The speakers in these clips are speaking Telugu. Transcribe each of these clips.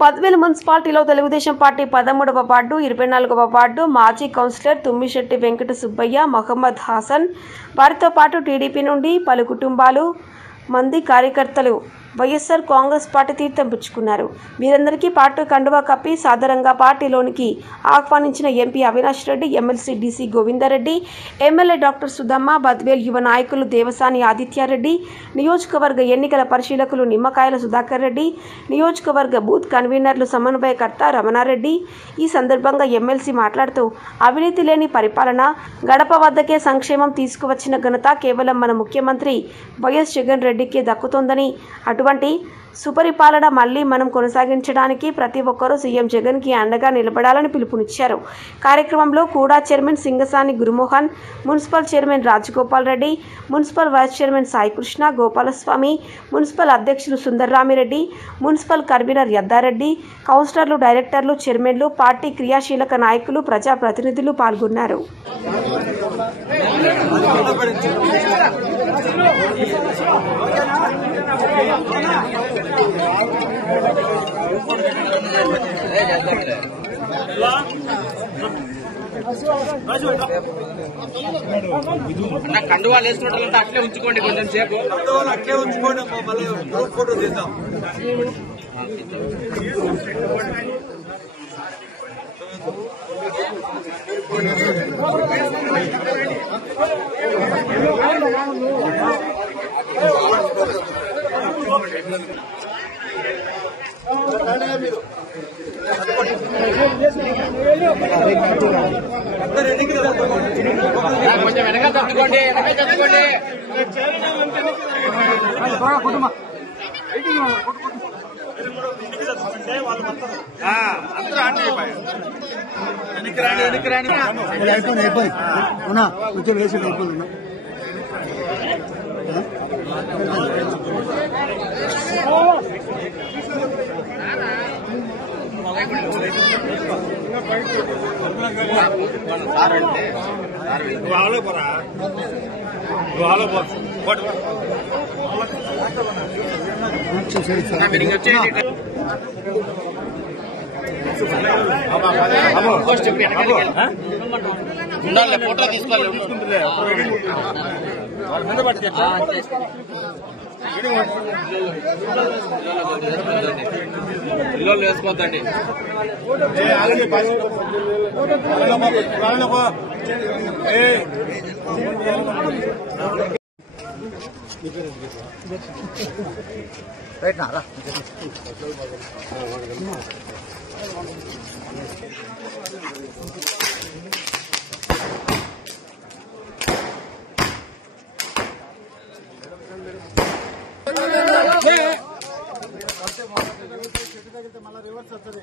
బద్వేలు మున్సిపాలిటీలో తెలుగుదేశం పార్టీ 13వ వార్డు 24వ వార్డు మాజీ కౌన్సిలర్ తుమ్మిశెట్టి వెంకట సుబ్బయ్య మహమ్మద్ హాసన్ వారితో పాటు టీడీపీ నుండి పలు కుటుంబాలు మంది కార్యకర్తలు వైఎస్ఆర్ కాంగ్రెస్ పార్టీ తీర్థం పుచ్చుకున్నారు. వీరందరికీ పార్టీ కండువా కప్పి సాదరంగా పార్టీలోనికి ఆహ్వానించిన MP Avinash Reddy, MLC DC Govinda Reddy, MLA doctor Sudhamma, Badvel యువ నాయకులు దేవసాని ఆదిత్యారెడ్డి, నియోజకవర్గ ఎన్నికల పరిశీలకులు నిమ్మకాయల సుధాకర్ రెడ్డి, నియోజకవర్గ బూత్ కన్వీనర్లు సమన్వయకర్త రమణారెడ్డి. ఈ సందర్భంగా ఎమ్మెల్సీ మాట్లాడుతూ అవినీతి లేని పరిపాలన, గడప వద్దకే సంక్షేమం తీసుకువచ్చిన ఘనత కేవలం మన ముఖ్యమంత్రి వైఎస్ జగన్ రెడ్డికే దక్కుతోందని, అటువంటి సుపరిపాలన మళ్లీ మనం కొనసాగించడానికి ప్రతి ఒక్కరూ సీఎం జగన్ కి అండగా నిలబడాలని పిలుపునిచ్చారు. కార్యక్రమంలో కూడా chairman Singasani Gurumohan, municipal chairman Rajagopal Reddy, municipal vice chairman Saikrishna, Gopalaswamy, municipal అధ్యక్షులు సుందర్రామిరెడ్డి, మున్సిపల్ కన్వీనర్ యద్దారెడ్డి, కౌన్సిలర్లు, డైరెక్టర్లు, చైర్మన్లు, పార్టీ క్రియాశీలక నాయకులు, ప్రజాప్రతినిధులు పాల్గొన్నారు. కండువాలు వేసుకుంటే అట్లే ఉంచుకోండి, కొంచెం సేపు అట్లే ఉంచుకోండి. గ్రూప్ ఫోటో తీద్దాం. కొంచెం వెనక తప్పుకోండి, కొంచెం వేసి అయిపోయింది. ఫోటో తీసుకోవాలి. పిల్లలు వేసుకోవద్దండి. రైట్ నారా మళ్ళీ రివర్స్ వస్తుంది.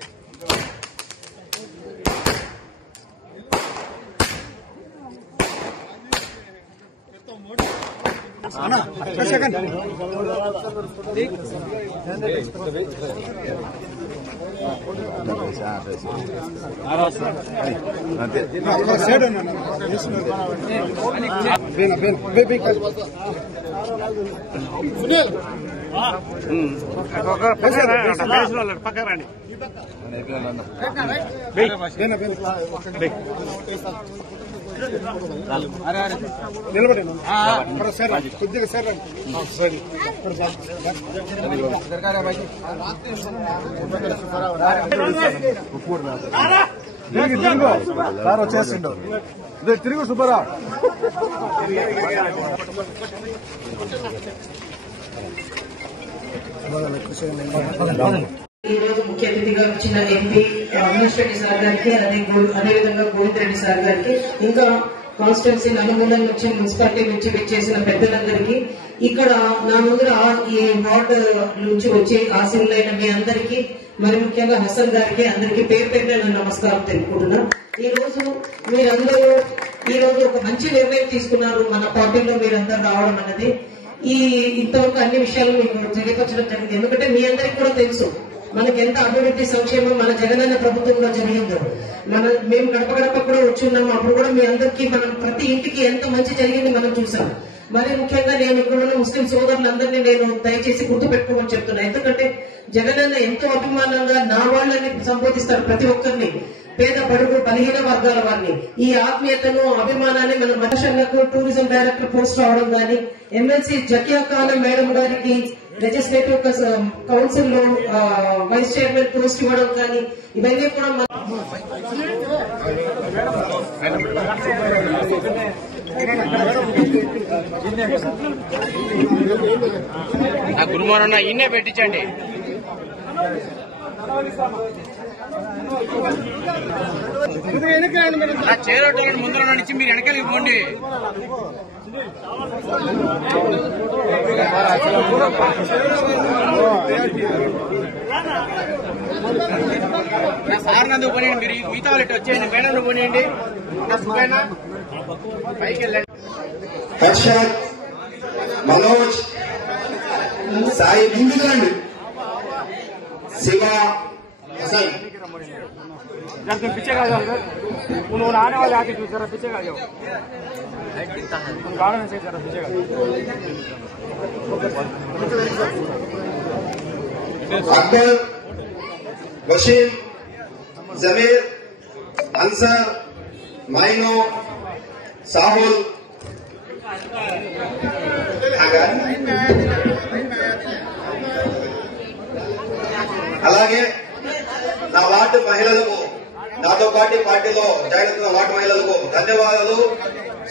పక్కరాండి నిలబడి కొద్దిగా సార్ సరే సార్ వచ్చేసిండు. తిరుగు సుబ్బారా. ఈ రోజు ముఖ్య అతిథిగా వచ్చిన ఎంపీ అవినాష్ రెడ్డి సార్ గారికి, అదేవిధంగా గోవింద్ రెడ్డి సార్ గారికి, ఇంకా కాన్స్టిట్యున్సీ నలుమూలల నుంచి మున్సిపాలిటీ నుంచి విచ్చేసిన పెద్దలందరికీ, ఇక్కడ నా ముందర ఈ వార్డు నుంచి వచ్చి ఆశీనులైన మీ అందరికీ, మరి ముఖ్యంగా హసన్ గారికి అందరికీ పేరు పేరున నమస్కారం తెలుపుకుంటున్నా. ఈ రోజు మీరందరూ ఒక మంచి నిర్ణయం తీసుకున్నారు. మన పార్టీలో మీరందరూ రావడం అన్నది ఇంతవరకు అన్ని విషయాలు మీకు తెలియపరచడం జరిగింది. ఎందుకంటే మీ అందరికీ కూడా తెలుసు మనకి ఎంత అభివృద్ధి సంక్షేమం మన జగనన్న ప్రభుత్వంలో జరిగిందో. మేము గడప గడప కూడా వచ్చి ఉన్నాము. అప్పుడు కూడా మీ అందరికీ మనం ప్రతి ఇంటికి ఎంత మంచి జరిగింది మనం చూసాం. మరి ముఖ్యంగా నేను ఇక్కడ ఉన్న ముస్లిం సోదరులందరినీ నేను దయచేసి గుర్తుపెట్టుకోమని చెప్తున్నా. ఎందుకంటే జగనన్న ఎంతో అభిమానంగా నా వాళ్ళని సంబోధిస్తారు, ప్రతి ఒక్కరిని, పేద బడుగు బలహీన వర్గాల వారిని. ఈ ఆత్మీయతను అభిమానాన్ని మన మనుషులకు టూరిజం డైరెక్టర్ పోస్ట్ రావడం కానీ, ఎమ్మెల్సీ జకియా ఖాన్ మేడం గారికి లెజిస్లేటివ్ కౌన్సిల్ లో వైస్ చైర్మన్ పోస్ట్ ఇవ్వడం కానీ, ఇవన్నీ కూడా గురుమానన్న ఇన్నే పెట్టించండి. చేరటోళ్ళని ముందర నడిచి మీరు వెనకాలకి పోండి. సార్ నందుకు పోనీయండి, మీరు మిగతా వాళ్ళు ఇటు వచ్చేయండి, మేడం పోనీయండి, పైకి వెళ్ళండి. హర్షద్, మనోజ్, సాయి బిందుగాండి, శివ, हसन जब तुम पीछे आ जाओ उन्होंने आने वाले आके तू जरा पीछे आ जाओ गाड़ी से जरा पीछे आ जाओ अकबर, वशीम, जमीर, अंसर, माइनो, साहुल, అలాగే నా వార్డు మహిళలకు, నాతో పాటు పార్టీలో జాయిన్ అవుతున్న వార్డు మహిళలకు ధన్యవాదాలు,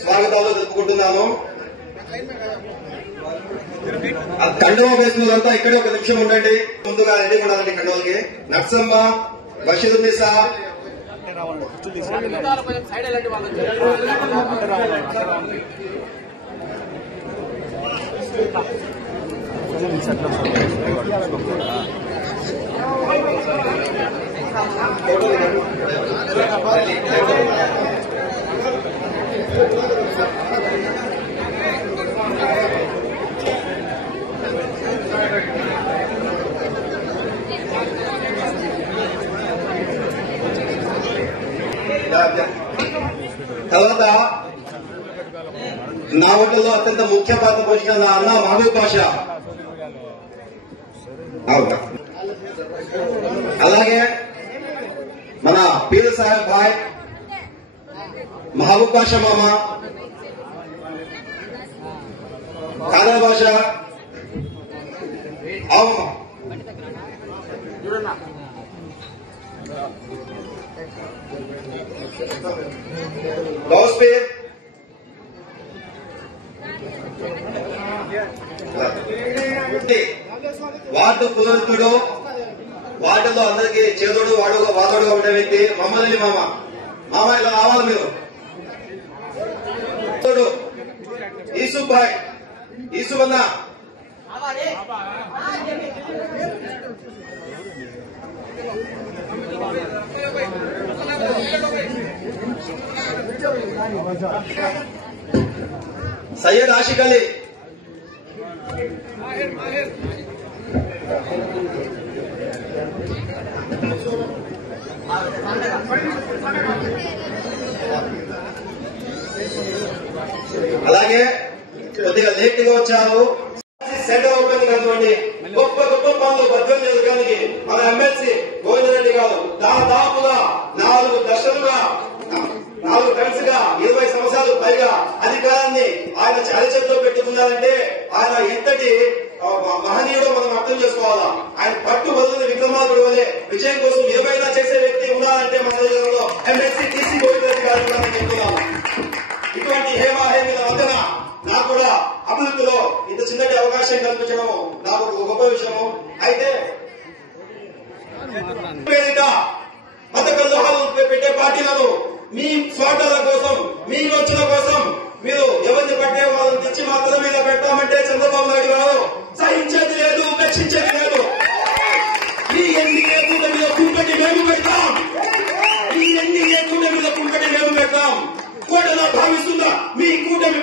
స్వాగతాలు తెలుపుకుంటున్నాను. కండువా వేసుకున్నంతా ఇక్కడే ఒక నిమిషం ఉండండి, ముందుగా రెడీ ఉండాలండి కండువలకి. నర్సమ్మ, బషీరునిసా, తర్వాత నా ఓటర్లో అత్యంత ముఖ్య పాత్ర పోషించిన నా అన్న మహబూబ్ బాషా, అలాగే మన పీర్ సాహెబ్ భాయ్, మహబూబ్ బాషా మామ, కాదర్ బాషా, దోస్పేర్, వార్డు పురోహితుడు, వార్డులో అందరికీ చేదుడు వాదోడుగా ఉండే వ్యక్తి మహమ్మద్ అలీ మామ. మామ ఇలా రావాలి మీరు. ఈసుఫ్ భాయ్, ఈసుఫ్ అన్న, సయ్యద్ ఆషిక్ అలీ, అలాగే కొద్దిగా లేట్ గా వచ్చారు. సెంటర్ ఓపెనింగ్ అనుకోండి, గొప్ప గొప్ప పనులు భద్రం చేసుకోవడానికి మన ఎమ్మెల్సీ గోవిందరెడ్డి గారు దాదాపుగా 4 దశలుగా 4 టర్మ్స్ గా 20 సంవత్సరాలు పైగా అధికారాన్ని ఆయన చేతిలో పెట్టుకున్నారంటే ఆయన ఎంతటి మహనీయుడో మనం అర్థం చేసుకోవాలా. ఆయన పట్టు వదిలిన విక్రమార్కుడు వలె విజయం కోసం ఏమైనా చేసే వ్యక్తి ఉన్నారంటే మన దేశంలో ఎమ్మెల్సీ టీసీ గోవిందరెడ్డి గారు నేను చెప్తున్నాను. ఇటువంటి హేమాహేమీల మధ్యన నాకు కూడా అభివృద్ధిలో ఇంత చిన్నటి అవకాశం కల్పించడం నాకు ఒక గొప్ప విషయము. అయితే మత కలహాలు పెట్టే పార్టీలను మీ స్వార్థాల కోసం, మీ యోచన కోసం మీరు ఎవరిని పట్టే వాళ్ళని తెచ్చి మా తల మీద పెట్టామంటే చంద్రబాబు నాయుడు గారు సహించేది లేదు, ఉపేక్షించేది లేదు. ఈ ఎన్డీఏ కూటమిలో కుంకటి మేము పెడతాం, ఈ ఎన్డీఏ కూటమిలో కుంకటి మేము పెడతాం. కోటలో భావిస్తున్న మీ కూటమి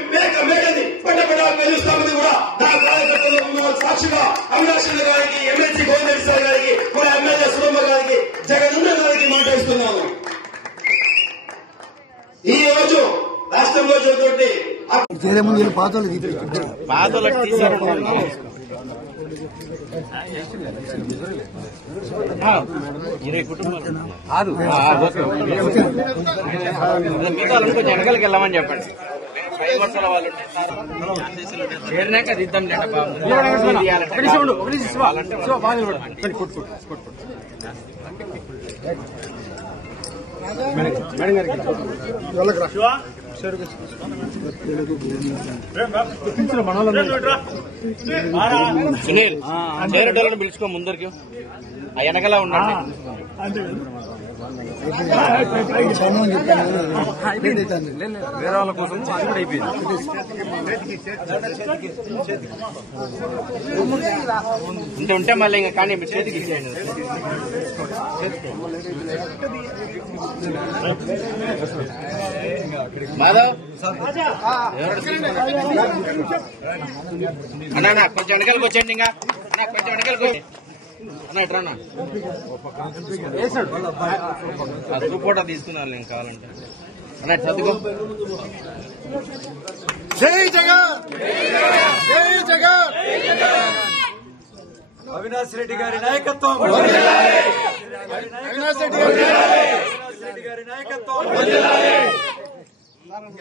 మేడని పట్టపడా పేలుస్తామని కూడా నా కార్యకర్తలు సాక్షిగా అవినాష్ గారికి, ఎమ్మెల్సీ గోవిందరెడ్డి సార్ గారికి, మన ఎమ్మెల్యే సురమ్మ గారికి, జగనన్న గారికి మాట్లాడుతున్నాను. ఈ రోజు రాష్ట్రంలో చూస్తుంటే చేరే ముందు పాత పాతలకు తీసారు కాదు మిగతా కొంచెం వెనకలకి వెళ్ళమని చెప్పండి. 5 వర్షాల వాళ్ళు చేరినాక దిద్దాం సునీల్ చేరేటోళ్ళని పిలుచుకో ముందరికి. ఆ వెనకలా ఉండండి. వేరే వాళ్ళ కోసం అది కూడా అయిపోయింది. ఉంటే మళ్ళీ ఇంకా కానీ మీరు చేతికి ఇచ్చేయండి. మాధవ్ అన్నా కొంచెం వెనకాలకు వచ్చేయండి. ఇంకా కొంచెం వెనకాలకు వచ్చి అన్న ఎట్రన్నా గ్రూప్ ఫోటో తీసుకున్నాను నేను కావాలంటే. అన్న చదువుకో. జై జగన్, జై జగన్. అవినాష్ రెడ్డి గారి నాయకత్వం, అవినాష్ రెడ్డి గారి నాయకత్వం.